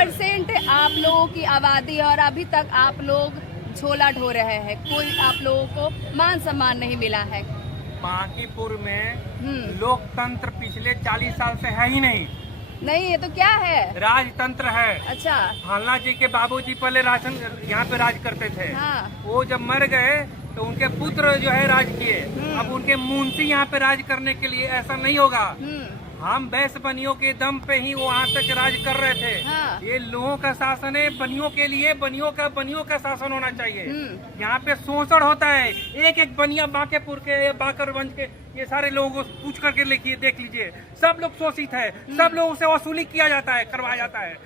Percent आप लोगों की आबादी है और अभी तक आप लोग झोला ढो रहे हैं, कोई आप लोगों को मान सम्मान नहीं मिला है। बांकीपुर में लोकतंत्र पिछले 40 साल से है ही नहीं। नहीं, ये तो क्या है? राजतंत्र है। अच्छा। भालना जी के बाबूजी पहले राशन यहाँ पे राज करते थे। हाँ। वो जब मर गए तो उनके पुत्र जो है राज किए। अब उनके मुंशी यहाँ पे राज करने के लिए ऐसा नहीं होगा। हम बैस बनियों के दम पे ही वो वहाँ तक राज कर रहे थे। हाँ। ये लोगों का शासन है बनियों के लिए, बनियों का शासन होना चाहिए। यहाँ पे शोषण होता है। एक एक बनिया बांकेपुर के, बाकरगंज के, ये सारे लोगों को पूछ करके लिखिए, देख लीजिए, सब लोग शोषित है। सब लोगों से वसूली किया जाता है, करवाया जाता है,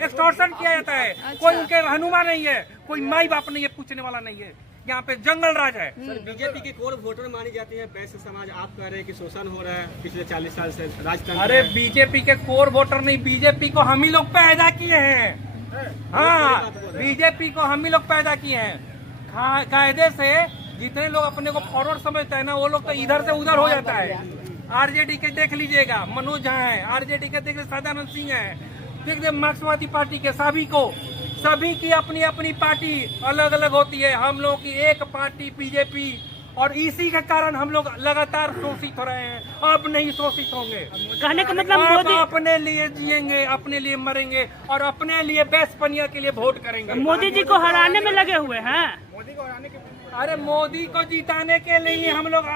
एक्सटॉर्शन किया जाता है। अच्छा। कोई उनके रहनुमा नहीं है, कोई माई बाप नहीं है, पूछने वाला नहीं है। यहाँ पे जंगल राज है। सर, बीजेपी की कोर वोटर मानी जाती है वैश्य समाज। आप कह रहे हैं कि शोषण हो रहा है पिछले 40 साल से राजतंत्र। अरे बीजेपी के कोर वोटर नहीं, बीजेपी को हम ही लोग पैदा किए हैं। हाँ, बीजेपी को हम ही लोग पैदा किए हैं। कायदे से जितने लोग अपने को फॉरवर्ड समझते हैं ना, वो लोग तो इधर से उधर हो जाता है। आरजेडी के देख लीजिएगा, मनोज झा है। आरजेडी के देख लीजिए, सदानंद सिंह है। देख लीजिए मार्क्सवादी पार्टी के सभी की अपनी अपनी पार्टी अलग अलग होती है। हम लोग की एक पार्टी बीजेपी, और इसी के कारण हम लोग लगातार शोषित हो रहे हैं। अब नहीं शोषित होंगे। कहने का मतलब मोदी अपने लिए जिएंगे, अपने लिए मरेंगे और अपने लिए बेस पनिया के लिए वोट करेंगे। मोदी जी को हराने में लगे हुए हैं। अरे मोदी को जिताने के लिए हम लोग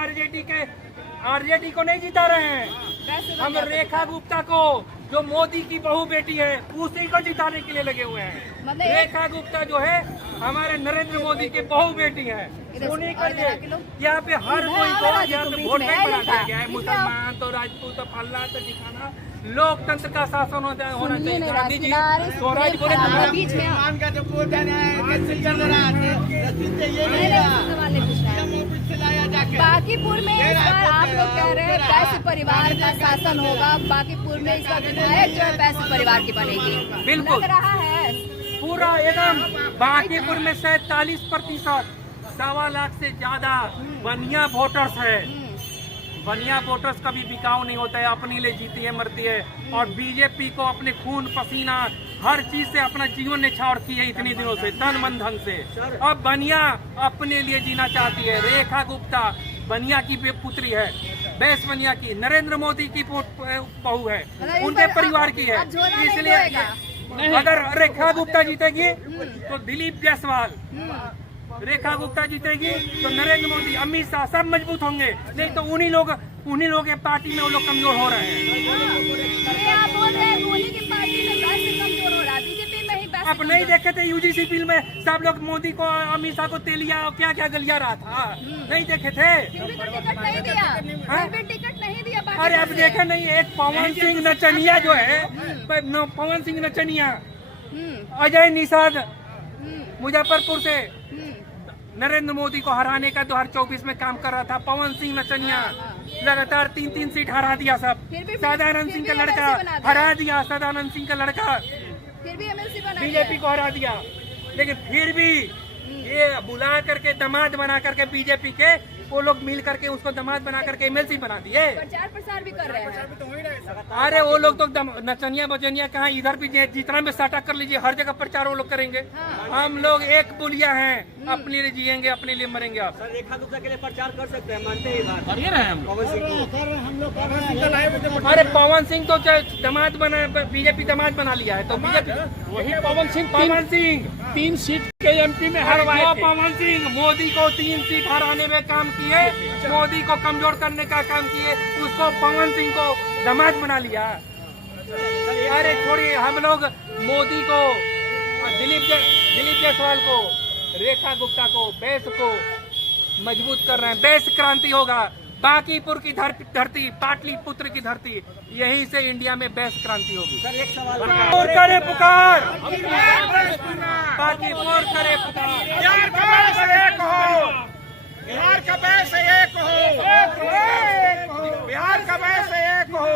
आरजेडी को नहीं जिता रहे हैं। हम रेखा गुप्ता को, जो मोदी की बहू बेटी है, उसी को जिताने के लिए लगे हुए हैं। रेखा गुप्ता जो है हमारे नरेंद्र मोदी की बहू बेटी है। उन्हीं के लिए यहाँ पे हर कोई को यहाँ पे वोट नहीं बना दिया गया है। मुसलमान तो, राजपूत तो, फल्ला तो, ठिकाना। लोकतंत्र का शासन होना चाहिए। गांधी जी स्वराज बोले बांकीपुर में इस बार आप लोग कह रहे हैं वैश्य परिवार का शासन होगा। बांकीपुर में इस बार विधायक जो है वैश्य परिवार की बनेगी। बिल्कुल लग रहा है पूरा एकदम। बांकीपुर में 47%, 1.25 लाख से ज्यादा बनिया वोटर्स है। बनिया वोटर्स कभी बिकाऊ नहीं होता है, अपने लिए जीती है, मरती है। और बीजेपी को अपने खून पसीना हर चीज से अपना जीवन निछावर की है इतने दिनों से, तन मन धन से। अब बनिया अपने लिए जीना चाहती है। रेखा गुप्ता बनिया की पुत्री है, बैस बनिया की, नरेंद्र मोदी की बहू है, उनके परिवार की है। इसलिए अगर रेखा गुप्ता जीतेगी तो दिलीप जायसवाल, रेखा गुप्ता जीतेगी तो नरेंद्र मोदी, अमित शाह सब मजबूत होंगे। नहीं तो उन्हीं लोग के पार्टी में वो लोग कमजोर हो रहे हैं। अब नहीं देखे थे यूजीसी बिल में सब लोग मोदी को, अमित शाह को तेलिया और क्या क्या गलिया रहा था, नहीं देखे थे। टिकट नहीं दिया। अरे अब देखे नहीं, एक पवन सिंह नचनिया जो है, पवन सिंह नचनिया, अजय निषाद मुजफ्फरपुर से नरेंद्र मोदी को हराने का 2024 में काम कर रहा था। पवन सिंह नचनिया लगातार 3 सीट हरा दिया। सब सदानंद सिंह का लड़का हरा दिया, सदानंद सिंह का लड़का बीजेपी को हरा दिया। लेकिन फिर भी ये बुला करके दामाद बना करके बीजेपी के वो लोग मिल करके उसको दामाद बना करके एमएलसी बना दिए। प्रचार प्रसार भी कर रहे हैं। अरे वो लोग तो नचनिया बचनिया कहाँ, इधर भी जितना भी साटा कर लीजिए, हर जगह प्रचार वो लोग करेंगे। हम लोग एक पुलिया हैं, अपने लिए जिएंगे, अपने लिए मरेंगे। आप सर, रेखा गुप्ता के लिए प्रचार कर सकते हैं, मानते हैं बात? करिए रहे हम पवन सिंह को। अरे पवन सिंह तो दामाद बना, बीजेपी दामाद बना लिया है। तो बीजेपी वही पवन सिंह 3 सीट के एमपी में हरवाए थे। पवन सिंह मोदी को 3 सीट हराने में काम किए, मोदी को कमजोर करने का काम किए, उसको पवन सिंह को दामाद बना लिया। अरे छोड़िए, हम लोग मोदी को, दिलीप जायसवाल को, रेखा गुप्ता को, बैस को मजबूत कर रहे हैं। बैस क्रांति होगा। बांकीपुर की धरती, पाटलिपुत्र की धरती, यहीं से इंडिया में बैस क्रांति होगी। सर, एक सवाल करे पुकार, बांकीपुर करे पुकार। बिहार का बैस एक हो, बिहार का बैस एक हो, बिहार का बैस एक हो।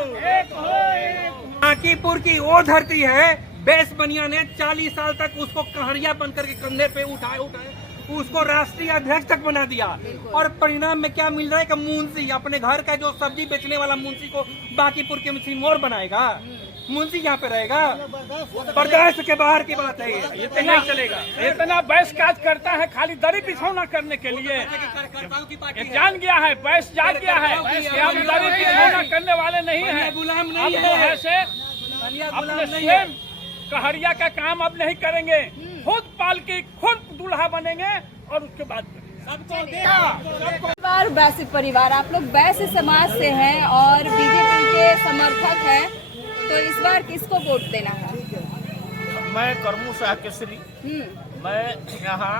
बांकीपुर की वो धरती है, बैस बनिया ने 40 साल तक उसको कहरिया बन करके कंधे पे उठाए उसको राष्ट्रीय अध्यक्ष तक बना दिया। और परिणाम में क्या मिल रहा है कि मुंशी अपने घर का जो सब्जी बेचने वाला मुंशी को बांकीपुर के सिमोर बनाएगा। मुंशी यहाँ पे रहेगा? बर्दाश्त के बाहर की बात है ये तो नहीं चलेगा। इतना बहस काज करता है खाली दरी बिछौना करने के लिए। कार्यकर्ताओं की पार्टी ये जान गया है, बहस जान गया है कि हम दरी बिछौना करने वाले नहीं हैं। गुलाम अब नहीं तो है, ऐसे अपने स्वयं कहरिया का काम अब नहीं करेंगे, खुद पालकी खुद दूल्हा बनेंगे और उसके बाद इस बार वैसे परिवार, आप लोग वैसे समाज से हैं और बीजेपी के समर्थक हैं, तो इस बार किसको वोट देना है? मैं करमू शाह केसरी, मैं यहाँ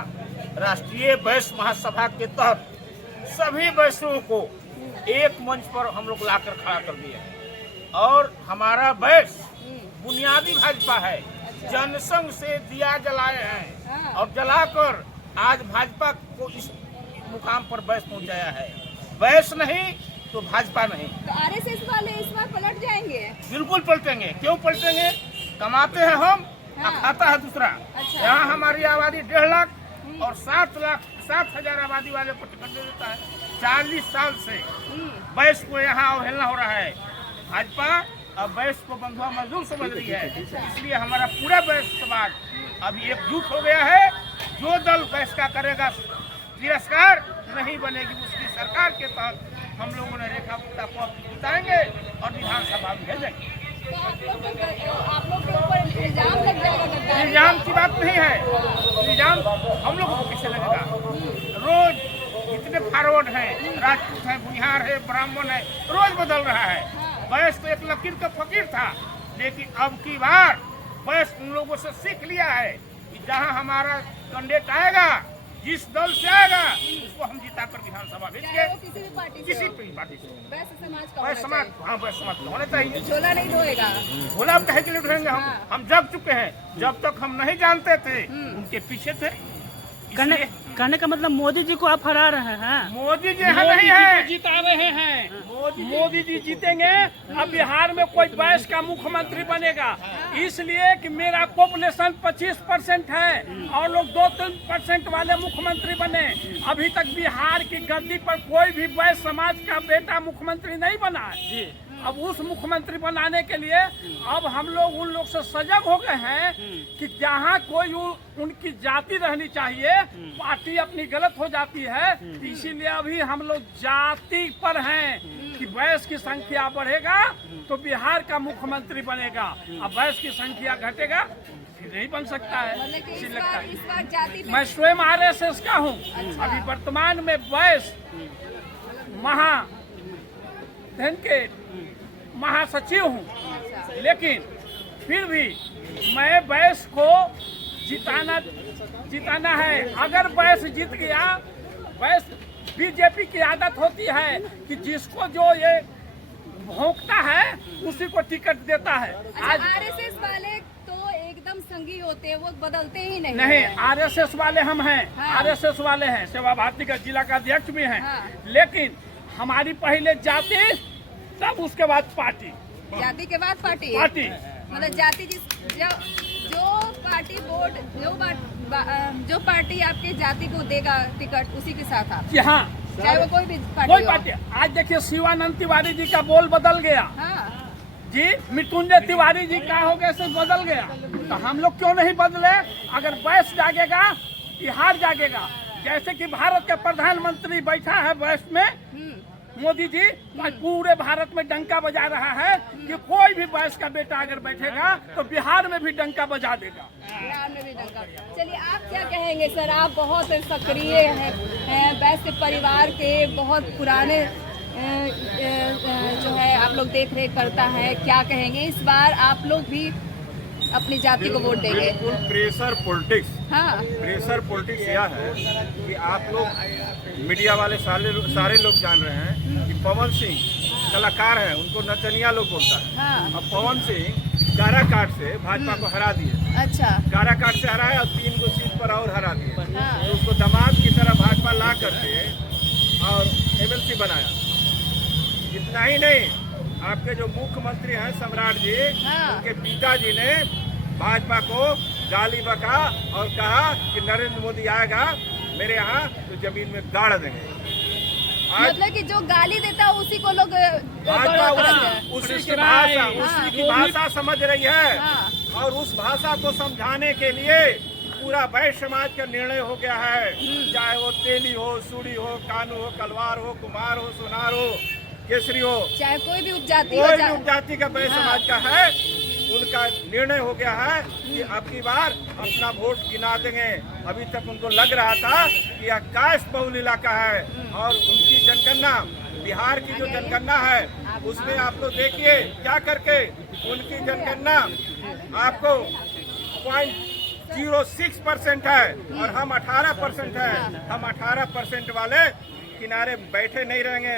राष्ट्रीय वैश्य महासभा के तहत सभी वैश्यों को एक मंच पर हम लोग लाकर खड़ा कर दिए हैं। और हमारा वैश्य बुनियादी भाजपा है, जनसंघ से दिया जलाए हैं और जलाकर आज भाजपा को इस मुकाम पर वैश्य पहुंचाया है। वैश्य नहीं तो भाजपा नहीं। तो आरएसएस वाले इस बार पलट जाएंगे? बिल्कुल पलटेंगे। क्यों पलटेंगे? कमाते हैं हम, खाता है दूसरा। अच्छा। यहाँ हमारी आबादी 1.5 लाख और 7,000 आबादी वाले को टिकट दे देता है। 40 साल से वैश्य को यहाँ अवहेलना हो रहा है। भाजपा अब वैश्य को बंधुआ मजदूर समझ रही है, इसलिए हमारा पूरा वैश्य समाज अभी एकजुट हो गया है। जो दल वैश्य का करेगा तिरस्कार नहीं बनेगी, उसकी सरकार के तहत हम लोगों ने रेखा बताएंगे और विधानसभा में भेजेंगे। तो आप लोग के ऊपर इल्जाम लग जाएगा गद्दारी? इल्जाम की बात नहीं है, इल्जाम हम लोगों को कैसे लगेगा? रोज जितने फॉरवर्ड हैं, राजपूत हैं, बुनिहार है, ब्राह्मण है, रोज बदल रहा है। वैश्य तो एक लकीर का फकीर था, लेकिन अब की बार वैश्य उन लोगों से सीख लिया है कि जहां हमारा कैंडिडेट आएगा, जिस दल से आएगा, उसको हम जिताकर विधानसभा भेजेंगे। चाहे वो किसी भी पार्टी से किसी हो। भी पार्टी से। वैसे समाज का वैश्य होना समाज, चाहिए। हाँ वैश्य समाज तो होना चाहिए। झोला नहीं ढोएगा। भोला कहे के लिए उठेंगे हम? हाँ। हम जग चुके हैं। जब तक हम नहीं जानते थे उनके पीछे थे। कहने का मतलब मोदी जी को आप हरा रहे हैं? मोदी जी यहाँ नहीं है। जिता रहे हैं। मोदी जी जीतेंगे, अब बिहार में कोई वैश्य का मुख्यमंत्री बनेगा। इसलिए कि मेरा पॉपुलेशन 25% है और लोग 2-3% वाले मुख्यमंत्री बने। अभी तक बिहार की गद्दी पर कोई भी वैश्य समाज का बेटा मुख्यमंत्री नहीं बना है। अब उस मुख्यमंत्री बनाने के लिए अब हम लोग उन लोग से सजग हो गए हैं कि जहाँ कोई उनकी जाति रहनी चाहिए, पार्टी अपनी गलत हो जाती है। इसीलिए अभी हम लोग जाति पर हैं कि वैश्य की संख्या बढ़ेगा तो बिहार का मुख्यमंत्री बनेगा। अब वैश्य की संख्या घटेगा नहीं बन सकता है। मतलब कि इसी लगता इस है बार जाति पे मैं स्वयं आरएसएस का हूँ। अच्छा। अभी वर्तमान में वैश्य महासचिव हूँ, लेकिन फिर भी मैं वैश्य को जिताना है। अगर वैश्य जीत गया, वैश्य बीजेपी की आदत होती है कि जिसको जो ये भोंकता है उसी को टिकट देता है। आज आरएसएस वाले तो एकदम संघी होते हैं, वो बदलते ही नहीं। नहीं, आरएसएस वाले हम हैं। हाँ। आरएसएस वाले हैं, सेवा भारती का जिला का अध्यक्ष भी हैं। हाँ। लेकिन हमारी पहले जाति, तब उसके बाद पार्टी। जाति के बाद पार्टी। मतलब जाति जो पार्टी वोट जो पार्टी आपके जाति को देगा टिकट, उसी के साथ आप। जी हाँ, चाहे वो कोई भी कोई पार्टी पार्टी। हो। आज देखिए शिवानंद तिवारी जी का बोल बदल गया हाँ। जी, मृत्युंजय तिवारी जी का हो गया से बदल गया। तो हम लोग क्यों नहीं बदले? अगर वैश्य जागेगा, बिहार जागेगा। जैसे कि भारत के प्रधानमंत्री बैठा है वैश्य में, मोदी जी आज पूरे भारत में डंका बजा रहा है कि कोई भी वैश्य का बेटा अगर बैठेगा तो बिहार में भी डंका बजा देगा। बिहार में भी डंका। चलिए, आप क्या कहेंगे सर? आप बहुत सक्रिय हैं वैश्य परिवार के, बहुत पुराने जो है आप लोग देख रेख करता है। क्या कहेंगे इस बार आप लोग भी अपनी जाति को वोट देंगे? बिल्कुल प्रेशर पॉलिटिक्स। हाँ। प्रेशर पॉलिटिक्स यह है कि आप लोग मीडिया वाले सारे लोग जान रहे हैं कि पवन सिंह कलाकार हैं, उनको नचनिया लोग बोलता है। हाँ। अब पवन सिंह काराकाट से भाजपा को हरा दिए। अच्छा। काराकाट से हराए और 3 को सीट पर और हरा दिए। हाँ। तो उसको दामाद की तरह भाजपा ला करके और MLC बनाया। इतना ही नहीं, आपके जो मुख्यमंत्री हैं सम्राट जी, हाँ। उनके पिताजी ने भाजपा को गाली बका और कहा कि नरेंद्र मोदी आएगा मेरे यहाँ तो जमीन में गाड़ देंगे। मतलब कि जो गाली देता है उसी को लोग उसी की भाषा समझ रही है। हाँ। और उस भाषा को समझाने के लिए पूरा वैश्य समाज का निर्णय हो गया है। चाहे वो तेली हो, सूड़ी हो, कानू हो, कलवार हो, कुमार हो, सोनार हो, केसरी हो, चाहे कोई भी उपजाति कोई भी हो, उपजाति का वैश्य समाज का है, उनका निर्णय हो गया है कि अब की बार अपना वोट गिना देंगे। अभी तक उनको लग रहा था कि यह कास्ट बहुल इलाका है और उनकी जनगणना, बिहार की जो जनगणना है उसमें आप लोग देखिए क्या करके उनकी जनगणना आपको 0.06% है और हम 18% है। हम 18% वाले किनारे बैठे नहीं रहेंगे।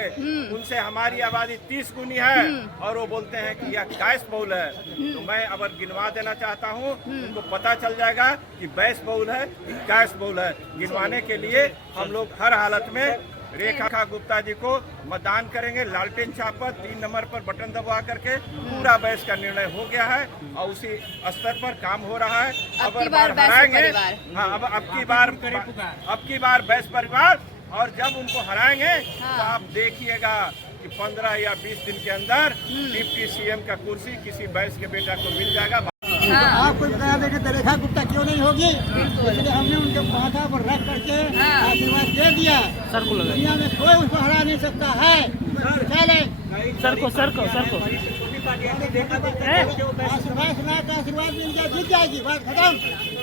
उनसे हमारी आबादी 30 गुनी है और वो बोलते हैं कि यह कास्ट बहुल है। तो मैं अब गिनवा देना चाहता हूँ, उनको पता चल जाएगा कि वैश्य बहुल है कि कास्ट बहुल है। गिनवाने के लिए हम लोग हर हालत में रेखा गुप्ता जी को मतदान करेंगे। लालटेन छाप पर 3 नंबर पर बटन दबा करके पूरा बहस का निर्णय हो गया है और उसी स्तर पर काम हो रहा है। अब की बार हराएंगे, परिवार। हाँ, अब की बार बैस परिवार। और जब उनको हराएंगे तो आप देखिएगा कि 15 या 20 दिन के अंदर डिप्टी सीएम का कुर्सी किसी बैस के बेटा को मिल जाएगा। हाँ। आपको बताया बेटे तो रेखा गुप्ता क्यों नहीं होगी, इसलिए हमने उनके माथा पर रख करके आशीर्वाद दे दिया। सर को लगा, दुनिया में कोई उसको हरा नहीं सकता है। चले सर को आशीर्वाद सुना तो आशीर्वाद मिल गया, जीत जाएगी, बात खत्म।